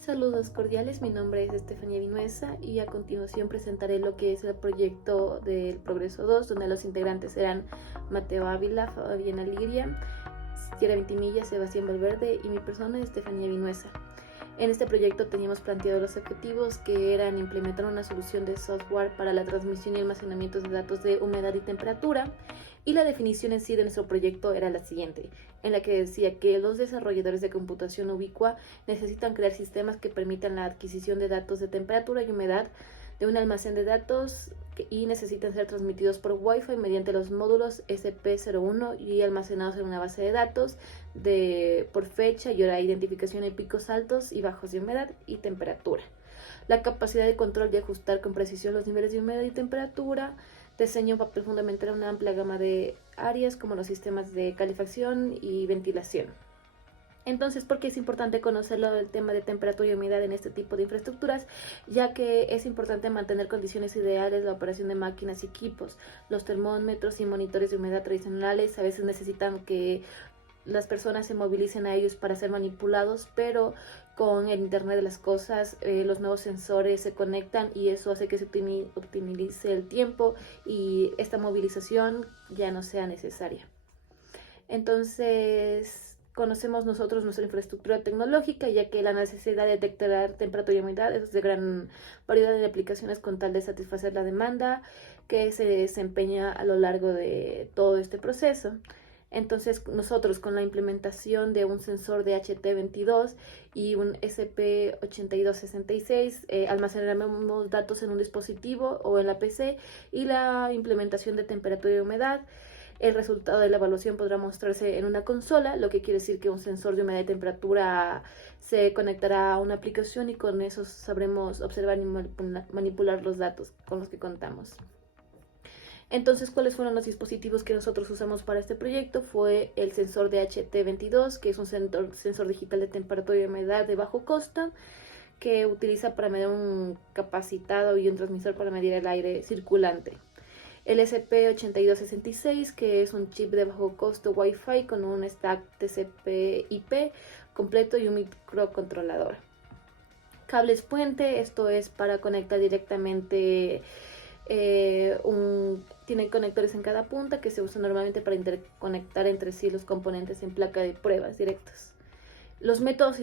Saludos cordiales, mi nombre es Estefanía Vinuesa y a continuación presentaré lo que es el proyecto del Progreso 2, donde los integrantes serán Mateo Ávila, Fabiana Liria, Sierra Ventimilla, Sebastián Valverde y mi persona Estefanía Vinuesa. En este proyecto teníamos planteado los objetivos, que eran implementar una solución de software para la transmisión y almacenamiento de datos de humedad y temperatura, y la definición en sí de nuestro proyecto era la siguiente, en la que decía que los desarrolladores de computación ubicua necesitan crear sistemas que permitan la adquisición de datos de temperatura y humedad de un almacén de datos y necesitan ser transmitidos por Wi-Fi mediante los módulos SP01 y almacenados en una base de datos por fecha y hora de identificación en picos altos y bajos de humedad y temperatura. La capacidad de control y ajustar con precisión los niveles de humedad y temperatura. Desempeña un papel fundamental en una amplia gama de áreas como los sistemas de calefacción y ventilación. Entonces, ¿por qué es importante conocerlo del tema de temperatura y humedad en este tipo de infraestructuras? Ya que es importante mantener condiciones ideales la operación de máquinas y equipos. Los termómetros y monitores de humedad tradicionales a veces necesitan que las personas se movilicen a ellos para ser manipulados, pero con el Internet de las cosas, los nuevos sensores se conectan y eso hace que se optimice el tiempo y esta movilización ya no sea necesaria. Entonces, conocemos nosotros nuestra infraestructura tecnológica, ya que la necesidad de detectar temperatura y humedad es de gran variedad de aplicaciones con tal de satisfacer la demanda que se desempeña a lo largo de todo este proceso. Entonces, nosotros con la implementación de un sensor de HT22 y un SP8266 almacenaremos datos en un dispositivo o en la PC, y la implementación de temperatura y humedad. El resultado de la evaluación podrá mostrarse en una consola, lo que quiere decir que un sensor de humedad y temperatura se conectará a una aplicación y con eso sabremos observar y manipular los datos con los que contamos. Entonces, ¿cuáles fueron los dispositivos que nosotros usamos para este proyecto? Fue el sensor de HT22, que es un sensor digital de temperatura y humedad de bajo costo, que utiliza para medir un capacitado y un transmisor para medir el aire circulante. El SP8266, que es un chip de bajo costo Wi-Fi con un stack TCP/IP completo y un microcontrolador. Cables puente, esto es para conectar directamente tiene conectores en cada punta que se usan normalmente para interconectar entre sí los componentes en placa de pruebas directos. Los métodos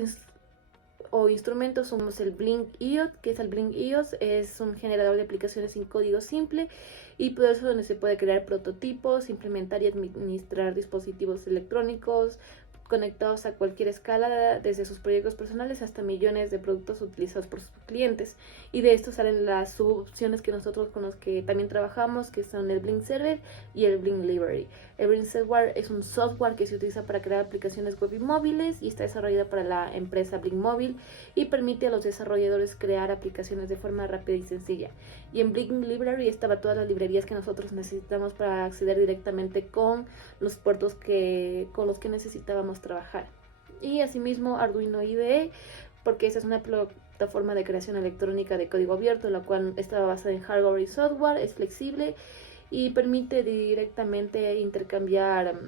o instrumentos somos el Blink IOS, que es el Blink IOS, es un generador de aplicaciones sin código simple y por eso donde se puede crear prototipos, implementar y administrar dispositivos electrónicos conectados a cualquier escala, desde sus proyectos personales hasta millones de productos utilizados por sus clientes. Y de esto salen las subopciones que nosotros con los que también trabajamos, que son el Blink Server y el Blink Library. El Blink Server es un software que se utiliza para crear aplicaciones web y móviles y está desarrollada para la empresa Blink Mobile y permite a los desarrolladores crear aplicaciones de forma rápida y sencilla. Y en Blink Library estaba todas las librerías que nosotros necesitamos para acceder directamente con los puertos con los que necesitábamos trabajar. Y asimismo Arduino IDE, porque esa es una plataforma de creación electrónica de código abierto, la cual está basada en hardware y software, es flexible y permite directamente intercambiar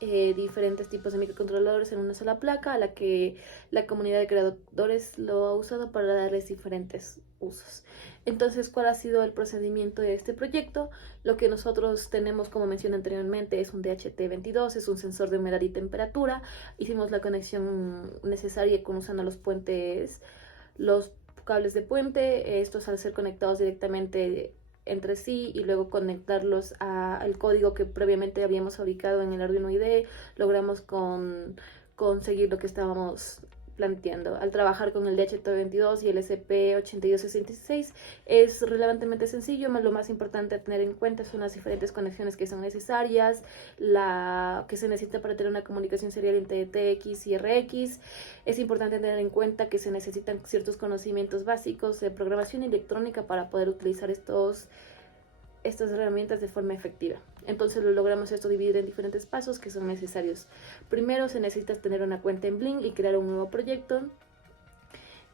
diferentes tipos de microcontroladores en una sola placa, a la que la comunidad de creadores lo ha usado para darles diferentes usos. Entonces, ¿cuál ha sido el procedimiento de este proyecto? Lo que nosotros tenemos, como mencioné anteriormente, es un DHT22, es un sensor de humedad y temperatura. Hicimos la conexión necesaria usando los puentes, los cables de puente, estos al ser conectados directamente entre sí y luego conectarlos al código que previamente habíamos fabricado en el Arduino IDE, logramos conseguir lo que estábamos planteando. Al trabajar con el DHT22 y el SP8266 es relevantemente sencillo, lo más importante a tener en cuenta son las diferentes conexiones que son necesarias, la que se necesita para tener una comunicación serial entre TX y RX. Es importante tener en cuenta que se necesitan ciertos conocimientos básicos de programación electrónica para poder utilizar estas herramientas de forma efectiva. Entonces lo logramos esto dividir en diferentes pasos que son necesarios. Primero se necesita tener una cuenta en Blink y crear un nuevo proyecto.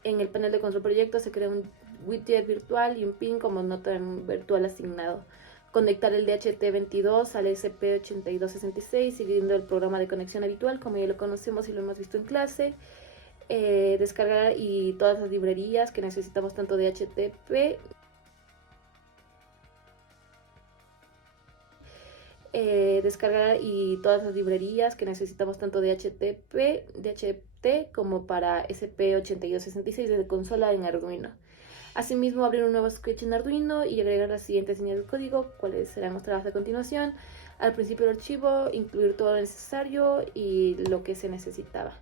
En el panel de control proyecto se crea un widget virtual y un pin como nota virtual asignado. Conectar el DHT22 al SP8266 siguiendo el programa de conexión habitual como ya lo conocemos y lo hemos visto en clase. descargar y todas las librerías que necesitamos tanto de HTTP descargar y todas las librerías que necesitamos tanto de HT como para SP8266 de consola en Arduino. Asimismo, abrir un nuevo sketch en Arduino y agregar las siguientes líneas de código, cuáles serán mostradas a continuación. Al principio del archivo, incluir todo lo necesario y lo que se necesitaba.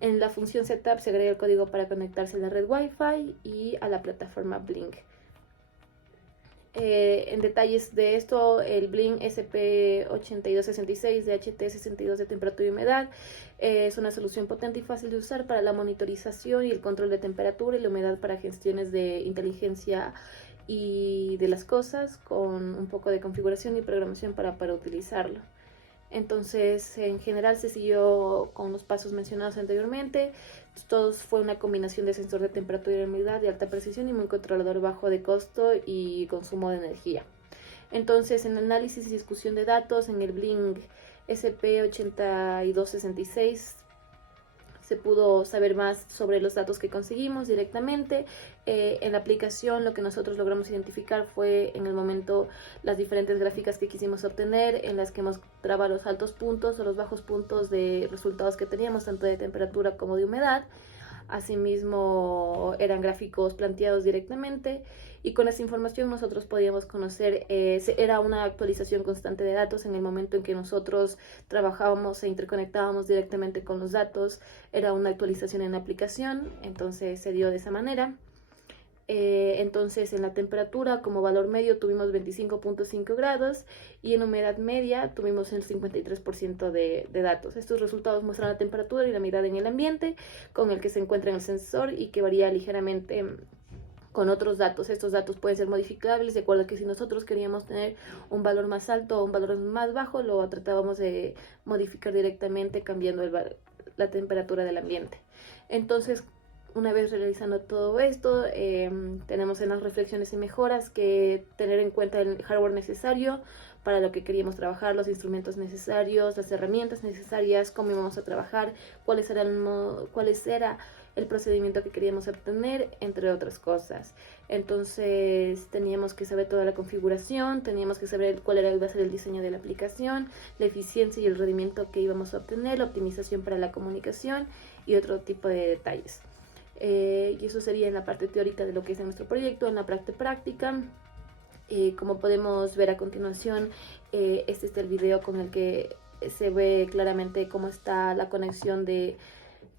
En la función setup se agrega el código para conectarse a la red Wi-Fi y a la plataforma Blink. En detalles de esto, el Blink SP8266 de HT62 de temperatura y humedad es una solución potente y fácil de usar para la monitorización y el control de temperatura y la humedad para gestiones de inteligencia y de las cosas, con un poco de configuración y programación para utilizarlo. Entonces, en general se siguió con los pasos mencionados anteriormente. Todos fue una combinación de sensor de temperatura y humedad de alta precisión y un controlador bajo de costo y consumo de energía. Entonces, en análisis y discusión de datos, en el Blink SP8266 se pudo saber más sobre los datos que conseguimos directamente. En la aplicación lo que nosotros logramos identificar fue en el momento las diferentes gráficas que quisimos obtener, en las que mostraba los altos puntos o los bajos puntos de resultados que teníamos, tanto de temperatura como de humedad. Asimismo, eran gráficos planteados directamente y con esa información nosotros podíamos conocer, era una actualización constante de datos en el momento en que nosotros trabajábamos e interconectábamos directamente con los datos, era una actualización en la aplicación, entonces se dio de esa manera. Entonces en la temperatura como valor medio tuvimos 25.5 grados y en humedad media tuvimos el 53% de datos. Estos resultados muestran la temperatura y la humedad en el ambiente con el que se encuentra en el sensor y que varía ligeramente con otros datos. Estos datos pueden ser modificables de acuerdo a que si nosotros queríamos tener un valor más alto o un valor más bajo, lo tratábamos de modificar directamente cambiando la temperatura del ambiente. Entonces, una vez realizando todo esto, tenemos en las reflexiones y mejoras que tener en cuenta el hardware necesario para lo que queríamos trabajar, los instrumentos necesarios, las herramientas necesarias, cómo íbamos a trabajar, cuál era el procedimiento que queríamos obtener, entre otras cosas. Entonces teníamos que saber toda la configuración, teníamos que saber cuál iba a ser el diseño de la aplicación, la eficiencia y el rendimiento que íbamos a obtener, la optimización para la comunicación y otro tipo de detalles. Y eso sería en la parte teórica de lo que es nuestro proyecto. En la parte práctica, como podemos ver a continuación, este es el video con el que se ve claramente cómo está la conexión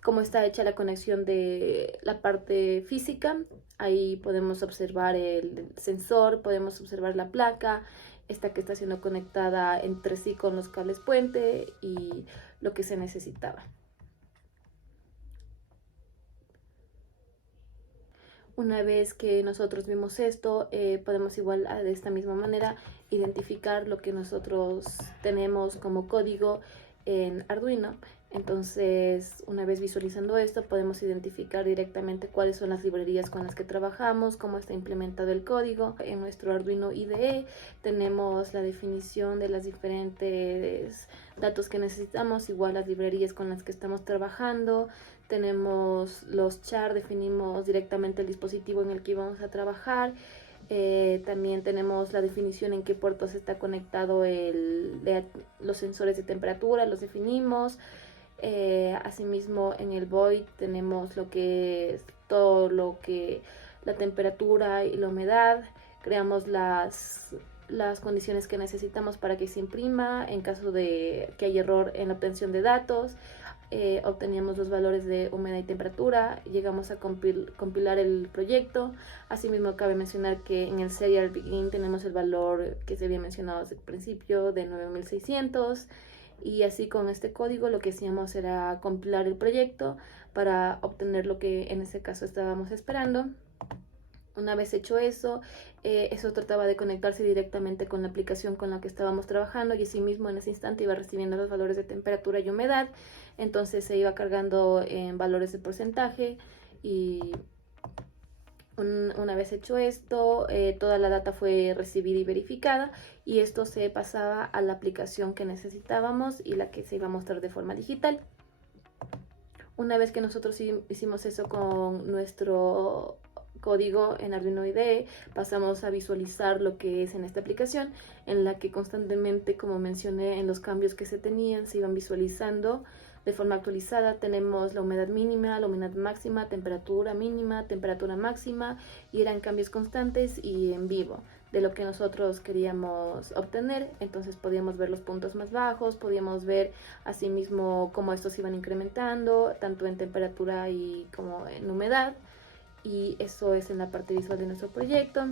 cómo está hecha la conexión de la parte física. Ahí podemos observar el sensor, podemos observar la placa, esta que está siendo conectada entre sí con los cables puente y lo que se necesitaba. Una vez que nosotros vimos esto, podemos igual de esta misma manera identificar lo que nosotros tenemos como código en Arduino. Entonces, una vez visualizando esto, podemos identificar directamente cuáles son las librerías con las que trabajamos, cómo está implementado el código. En nuestro Arduino IDE tenemos la definición de los diferentes datos que necesitamos, igual las librerías con las que estamos trabajando. Tenemos los char, definimos directamente el dispositivo en el que íbamos a trabajar. También tenemos la definición en qué puertos está conectado los sensores de temperatura, los definimos. Asimismo, en el void tenemos lo que es todo lo que la temperatura y la humedad. Creamos las condiciones que necesitamos para que se imprima en caso de que haya error en la obtención de datos. Obteníamos los valores de humedad y temperatura, llegamos a compilar el proyecto. Asimismo, cabe mencionar que en el serial begin tenemos el valor que se había mencionado desde el principio de 9600, y así con este código lo que hacíamos era compilar el proyecto para obtener lo que en este caso estábamos esperando. Una vez hecho eso, eso trataba de conectarse directamente con la aplicación con la que estábamos trabajando, y asimismo en ese instante iba recibiendo los valores de temperatura y humedad. Entonces se iba cargando en valores de porcentaje, y una vez hecho esto, toda la data fue recibida y verificada, y esto se pasaba a la aplicación que necesitábamos y la que se iba a mostrar de forma digital. Una vez que nosotros hicimos eso con nuestro código en Arduino IDE, pasamos a visualizar lo que es en esta aplicación, en la que constantemente, como mencioné, en los cambios que se tenían, se iban visualizando de forma actualizada. Tenemos la humedad mínima, la humedad máxima, temperatura mínima, temperatura máxima, y eran cambios constantes y en vivo de lo que nosotros queríamos obtener. Entonces podíamos ver los puntos más bajos, podíamos ver asimismo cómo estos iban incrementando, tanto en temperatura y como en humedad, y eso es en la parte visual de nuestro proyecto.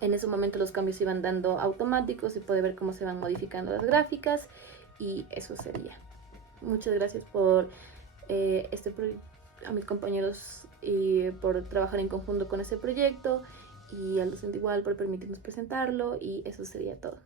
En ese momento los cambios se iban dando automáticos, se puede ver cómo se van modificando las gráficas, y eso sería. Muchas gracias por a mis compañeros y por trabajar en conjunto con ese proyecto, y a los igual por permitirnos presentarlo, y eso sería todo.